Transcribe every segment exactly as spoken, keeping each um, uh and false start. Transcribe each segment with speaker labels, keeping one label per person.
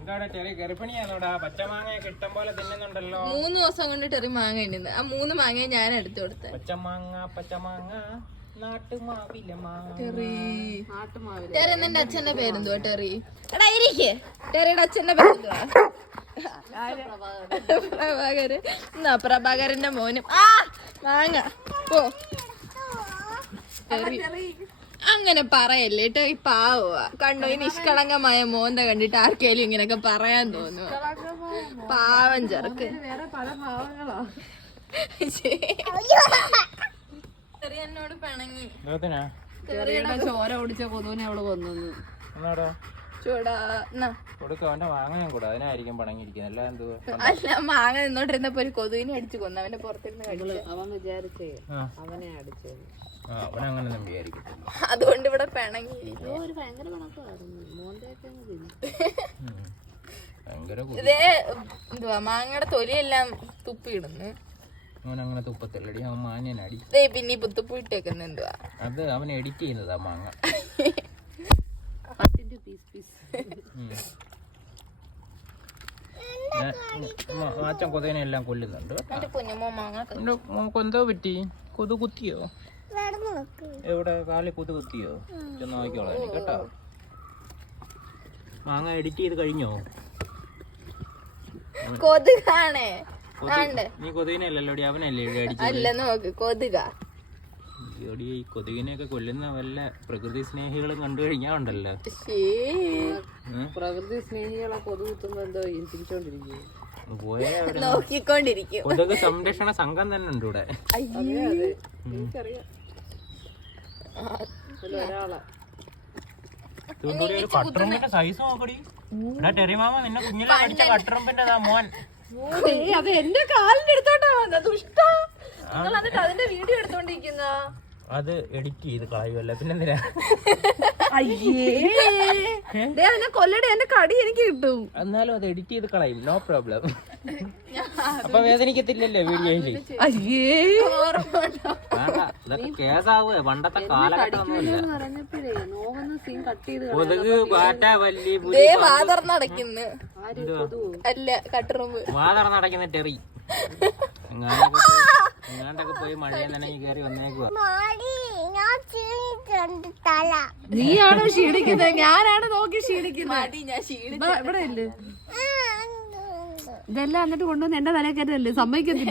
Speaker 1: മൂന്ന് ദിവസം കൊണ്ട് ടെറി മാങ്ങ ഉണ്ടെന്ന്. ആ മൂന്ന് മാങ്ങ ഞാൻ എടുത്തു കൊടുത്തത്.
Speaker 2: പച്ചമാങ്ങ പച്ചമാങ്ങ നാട്ടുമാവില
Speaker 1: ടെറി ടെറി നിന്റെ അച്ഛന്റെ പേരെന്തുവാ? ടെറി എടാ ഇരിക്കേ. ടെറിയുടെ അച്ഛന്റെ പേരെന്തുവാ? പ്രഭാകരൻ. എന്നാ പ്രഭാകരന്റെ മോനും. ആ മാങ്ങ ഓ അങ്ങനെ പറയല്ലേ കേട്ടോ. ഈ പാവുക കണ്ടോ, ഈ നിഷ്കളങ്കമായ മോന്ത കണ്ടിട്ട് ആർക്കേലും ഇങ്ങനെയൊക്കെ പറയാൻ തോന്നുക. പാവം ചെറുക്ക്. ചെറിയനോട് പിണങ്ങി.
Speaker 3: ചോര ഓടിച്ച കൊതുവിനെ അവള് കൊന്നു.
Speaker 1: അല്ല മാങ്ങ നിന്നോണ്ടിരുന്നപ്പോ ഒരു കൊതുവിനെ അടിച്ചു കൊന്നു. അവന്റെ പുറത്തിരുന്ന് കഴിച്ചു.
Speaker 3: അവൻ വിചാരിച്ചേ അവനെ അടിച്ചു.
Speaker 1: അതുകൊണ്ട് ഇവിടെ പിണങ്ങി.
Speaker 3: ഒരു ഭയങ്കര പിണക്കമായിരുന്നു. മോന്തയൊക്കെ
Speaker 1: ഇതേ എന്തുവാ മാങ്ങയുടെ തൊലിയെല്ലാം തുപ്പിയിടുന്നു.
Speaker 2: അവനങ്ങനെ തുപ്പത്തില്ലടി, അവൻ മാഞ്ഞനെ അടി.
Speaker 1: പിന്നെ ഈ പുത്തുപ്പൂട്ടേക്കുന്ന എന്തുവാ?
Speaker 2: അത് അവൻ എഡിറ്റ് ചെയ്യുന്നതാ മാങ്ങ. അച്ഛൻ കൊതുകിനെ എല്ലാം കൊല്ലുന്നുണ്ട്. എന്തോ പറ്റി? കൊതു കുത്തിയോ? എവിടെ കാലിൽ കൊതു കുത്തിയോ? ചെന്ന് നോക്കിക്കോളാം കേട്ടോ. മാങ്ങ എഡിറ്റ് ചെയ്ത് കഴിഞ്ഞോ?
Speaker 1: കൊതുകാണേ.
Speaker 2: നീ കൊതുകിനെ അല്ലല്ലോടി, അവനല്ലേ
Speaker 1: അല്ല നോക്ക് കൊതുക.
Speaker 2: ഈ കൊതുകിനെയൊക്കെ കൊല്ലുന്ന വല്ല പ്രകൃതി സ്നേഹികളും കണ്ടു കഴിഞ്ഞാ ഉണ്ടല്ലോ.
Speaker 3: പ്രകൃതി സ്നേഹികളെ കൊതു കുത്തുമ്പോ എന്തോ ചിരിച്ചോണ്ടിരിക്കും.
Speaker 1: നോക്കിക്കൊണ്ടിരിക്കും.
Speaker 2: കൊതുക് സംരക്ഷണ സംഘം തന്നെ ഉണ്ട് ഇവിടെ.
Speaker 3: എനിക്കറിയാം ഒരാളെ.
Speaker 2: ഒരു കട്ടറുമ്പിന്റെ സൈസ് നോക്കടി. ടെറിമാമ നിന്നെ കുഞ്ഞിലെ അടിച്ച കട്ടറുമ്പിന്റെ മോൻ.
Speaker 1: അത് എന്റെ കാലിന്റെ അടുത്തോട്ടാ വന്നത്. ദുഷ്ട. നിങ്ങൾ എന്നിട്ട് അതിന്റെ വീഡിയോ എടുത്തോണ്ടിരിക്കുന്ന.
Speaker 2: അത് എഡിറ്റ് ചെയ്ത് കളയുമല്ല പിന്നെന്തിനാ?
Speaker 1: അയ്യേ കൊല്ലടി, എന്റെ കടി എനിക്ക് കിട്ടും.
Speaker 2: എന്നാലും അത് എഡിറ്റ് ചെയ്ത് കളയും, നോ പ്രോബ്ലം. അപ്പൊ വേദനിക്കത്തില്ലല്ലോ വീഡിയോയില്.
Speaker 1: അയ്യേ
Speaker 2: ഇതൊക്കെ കേസാവേ. പണ്ടത്തെ കാലഘട്ടമൊന്നുമില്ല. കൊതുക് പാറ്റ വല്ലി
Speaker 1: വാതർന്നടയ്ക്കുന്നു. അല്ല കട്ടറുമ്പ്
Speaker 2: വാതർന്നടയ്ക്കുന്ന ടെറി. എങ്ങാണ്ടൊക്കെ പോയി മഴയെ നനഞ്ഞ് കയറി വന്നേക്കുവാ.
Speaker 3: നീയാണോ ക്ഷീണിക്കുന്നത്? ഞാനാണ് നോക്കി ക്ഷീണിക്കുന്നത്.
Speaker 1: ഇവിടെ ഇല്ലേ
Speaker 3: ഇതെല്ലാം എന്നിട്ട് കൊണ്ടുവന്ന് എന്റെ തലയിൽ കയറ്റല്ലേ? സമ്മതിക്കത്തില്ല.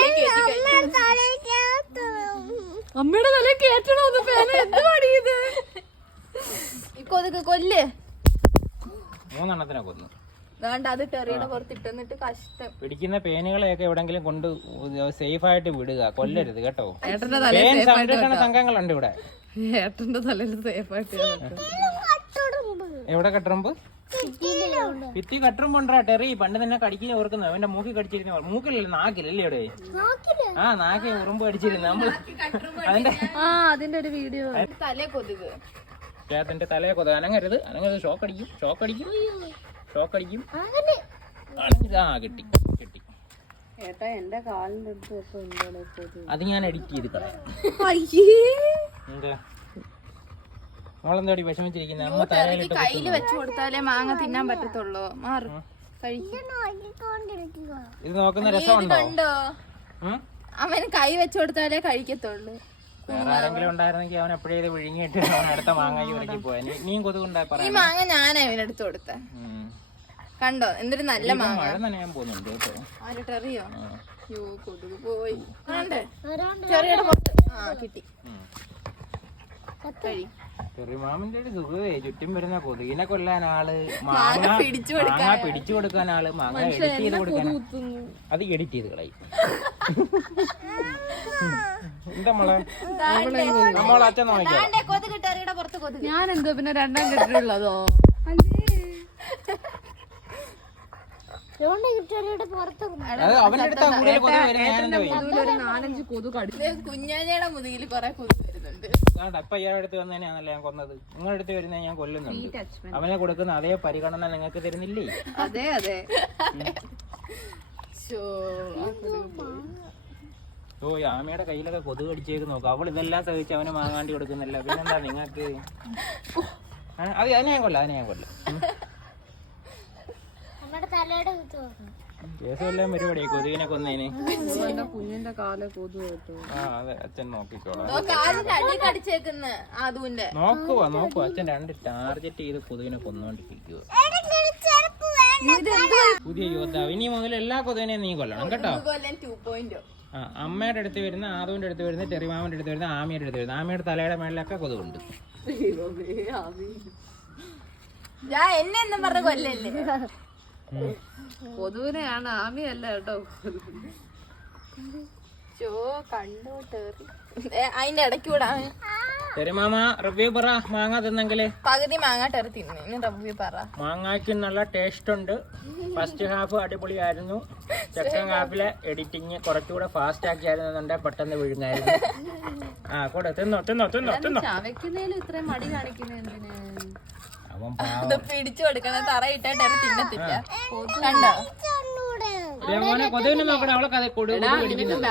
Speaker 3: അമ്മയുടെ തലയിൽ കയറ്റണോ? എന്ത് പണിയത്?
Speaker 1: കൊതുക് കൊല്ല്.
Speaker 2: മൂന്നെണ്ണത്തിനെ കൊന്നു.
Speaker 1: അത് ടെറിയുടെ പുറത്തിട്ട് കഷ്ടം.
Speaker 2: പിടിക്കുന്ന പേനുകളെയൊക്കെ എവിടെങ്കിലും കൊണ്ട് സേഫ് ആയിട്ട് വിടുക, കൊല്ലരുത് കേട്ടോ.
Speaker 3: ഏട്ടന്റെ
Speaker 2: സംരക്ഷണ സംഘങ്ങളുണ്ട് ഇവിടെ.
Speaker 3: ഏട്ടന്റെ തലയിൽ സേഫ് ആയിട്ട്.
Speaker 2: എവിടെ കട്ടറുമ്പ്? ഭിത്തി കട്ടറുമ്പുണ്ടാ ടെറി. പണ്ട് തന്നെ കടിക്കുന്ന ഓർക്കുന്നത്. അവന്റെ മൂക്കി കടിച്ചിരുന്ന മൂക്കിലല്ലേ, നാക്കിലല്ലേ ഇവിടെ? ആ നാക്കി ഉറുമ്പ് കടിച്ചിരുന്നു നമ്മള്. അതിന്റെ
Speaker 3: അതിന്റെ ഒരു വീഡിയോ.
Speaker 1: തലേ കൊതുക്.
Speaker 2: ചേട്ടന്റെ തലയെ കൊതുക്. അനങ്ങരുത്, അനങ്ങരുത്. ഷോക്ക് അടിക്കും, ഷോക്ക് അടിക്കും, ഷോക്ക് അടിക്കും. ആ കിട്ടി കിട്ടി.
Speaker 3: ഏട്ടാ എന്റെ കാലിന്റെ അടുത്ത്
Speaker 2: അത് ഞാൻ എഡിറ്റ് ചെയ്ത് കളയാം. എന്താ മോളെന്തോടി വിഷമിച്ചിരിക്കുന്നത്? അമ്മ തലയിലിട്ട്
Speaker 1: കയ്യില് വെച്ചു കൊടുത്താലേ മാങ്ങ തിന്നാൻ പറ്റത്തുള്ളൂ. മാറും.
Speaker 2: ഇത് നോക്കുന്ന രസമുണ്ടോ?
Speaker 1: അവൻ കൈ വെച്ചു കൊടുത്താലേ കഴിക്കത്തുള്ളൂ.
Speaker 2: വേറെ ആരെങ്കിലും ഉണ്ടായിരുന്നെങ്കിൽ അവൻ എപ്പോഴേ വിഴുങ്ങിയിട്ട് അവൻ അടുത്ത മാങ്ങായി വിളിക്ക് പോയാ. നീ കൊതുകുണ്ടായി
Speaker 1: ഈ മാങ്ങ ഞാനാ ഇവനെടുത്ത് കൊടുത്ത. കണ്ടോ എന്തൊരു നല്ല മാങ്ങ.
Speaker 2: മഴ നനയാൻ പോകുന്നുണ്ട് കേട്ടോ.
Speaker 1: ആരട്ടറിയോ? കൊതുക് പോയി. ചെറിയുടെ പുറത്ത് ആ കിട്ടി.
Speaker 2: ചെറിയമാമന്റെ ഒരു സുഖമേ. ചുറ്റും വരുന്ന കൊതുകിനെ കൊല്ലാൻ ആള്, മാങ്ങ മാങ്ങ പിടിച്ചു കൊടുക്കാൻ ആള്, മാങ്ങ എഡിറ്റ് ചെയ്ത് കൊടുക്കാൻ. അത് എഡിറ്റ് ചെയ്ത് കളയും. എന്താ മോളെ? നമ്മളെ അച്ഛൻ നോക്കിയാ
Speaker 3: ഞാൻ എന്തോ പിന്നെ രണ്ടാം കെട്ടിട്ടുള്ളതോ? നാലഞ്ച് കൊതു കടിച്ചു.
Speaker 1: കുഞ്ഞാഞ്ഞയുടെ മുതുകിൽ കൊറേ കൊതു വരുന്നുണ്ട്.
Speaker 2: അപ്പൊ ഇയാളെടുത്ത് വന്നതിനാണല്ലോ ഞാൻ കൊന്നത്. നിങ്ങളെടുത്ത് വരുന്ന ഞാൻ കൊല്ലുന്നുണ്ട്. അവനെ കൊടുക്കുന്ന അതേ പരിഗണന നിങ്ങൾക്ക് തരുന്നില്ലേ?
Speaker 3: അതെ അതെ.
Speaker 2: ഓ ആമയുടെ കയ്യിലൊക്കെ കൊതുക് കടിച്ചേക്ക് നോക്കും. അവൾ ഇതെല്ലാം സഹിച്ച് അവന് മാങ്ങാണ്ടി കൊടുക്കുന്നില്ല. പിന്നെന്താ നിങ്ങൾക്ക്? അത് അതിനെ ഞാൻ കൊല്ലാം, അതിനെ ഞാൻ കൊല്ലാം. കേസുമെല്ലാം പരിപാടി കൊതുകിനെ കൊന്നേന്.
Speaker 3: എന്റെ കുഞ്ഞിന്റെ കാലെ കൊതു കേട്ടു.
Speaker 2: ആ അതെ അച്ഛൻ നോക്കിക്കോളാം.
Speaker 1: കാലിന്റെ അടി കടിച്ചേക്കുന്ന അതുകൊണ്ട്
Speaker 2: നോക്കുവാ നോക്കുവാ അച്ഛൻ രണ്ട് ടാർഗറ്റ് ചെയ്ത് കൊതുകിനെ കൊന്നോണ്ടിരിക്കുക. പുതിയ യോദ്ധാവ്. ഇനി മുതൽ എല്ലാ കൊതുകിനെയും നീ കൊല്ലണം കേട്ടോ.
Speaker 1: ടു പോയിന്റ്
Speaker 2: ആ അമ്മയുടെ അടുത്ത് വരുന്ന, ആദുവിന്റെ അടുത്ത് വരുന്ന, ചെറിമാമന്റെ അടുത്ത് വരുന്ന, ആമിയുടെ അടുത്ത് വരുന്ന. ആമിയുടെ തലയുടെ മേളിലൊക്കെ കൊതുകുണ്ട്.
Speaker 1: ഞാൻ എന്നെ എന്നും പറഞ്ഞ കൊല്ലല്ലേ.
Speaker 3: കൊതുവിനെയാണ്, ആമിയല്ല കേട്ടോ.
Speaker 1: ചോ കണ്ടോട്ട് അതിന്റെ ഇടയ്ക്ക് കൂടാ
Speaker 2: ചെറിമാമ റിവ്യൂ പറ. മാങ്ങ തിന്നെങ്കില്
Speaker 1: പകുതി മാങ്ങ ടെറി തിന്നു. റവ്യൂ പറ.
Speaker 2: മാങ്ങയ്ക്ക് നല്ല ടേസ്റ്റ് ഉണ്ട്. ഫസ്റ്റ് ഹാഫ് അടിപൊളിയായിരുന്നു. സെക്കൻഡ് ഹാഫിലെ എഡിറ്റിങ് കുറച്ചുകൂടെ ഫാസ്റ്റ് ആക്കിയായിരുന്നുണ്ടെ പെട്ടെന്ന് വീഴുന്നായിരുന്നു. ആ കൂടെ തിന്നോ തിന്നോ തിന്നോ തിന്നോ.
Speaker 3: ചവയ്ക്കുന്നതിലും ഇത്രയും മടി കാണിക്കുന്ന എന്തിന്?
Speaker 2: അവൻ
Speaker 1: ഇത് പിടിച്ചു കൊടുക്കണ തറയിട്ടാ ടെറി തിന്നത്തില്ല. കണ്ടോ
Speaker 2: കൊതുകിനെ നോക്കണം. അവളെ കഥ കൊടു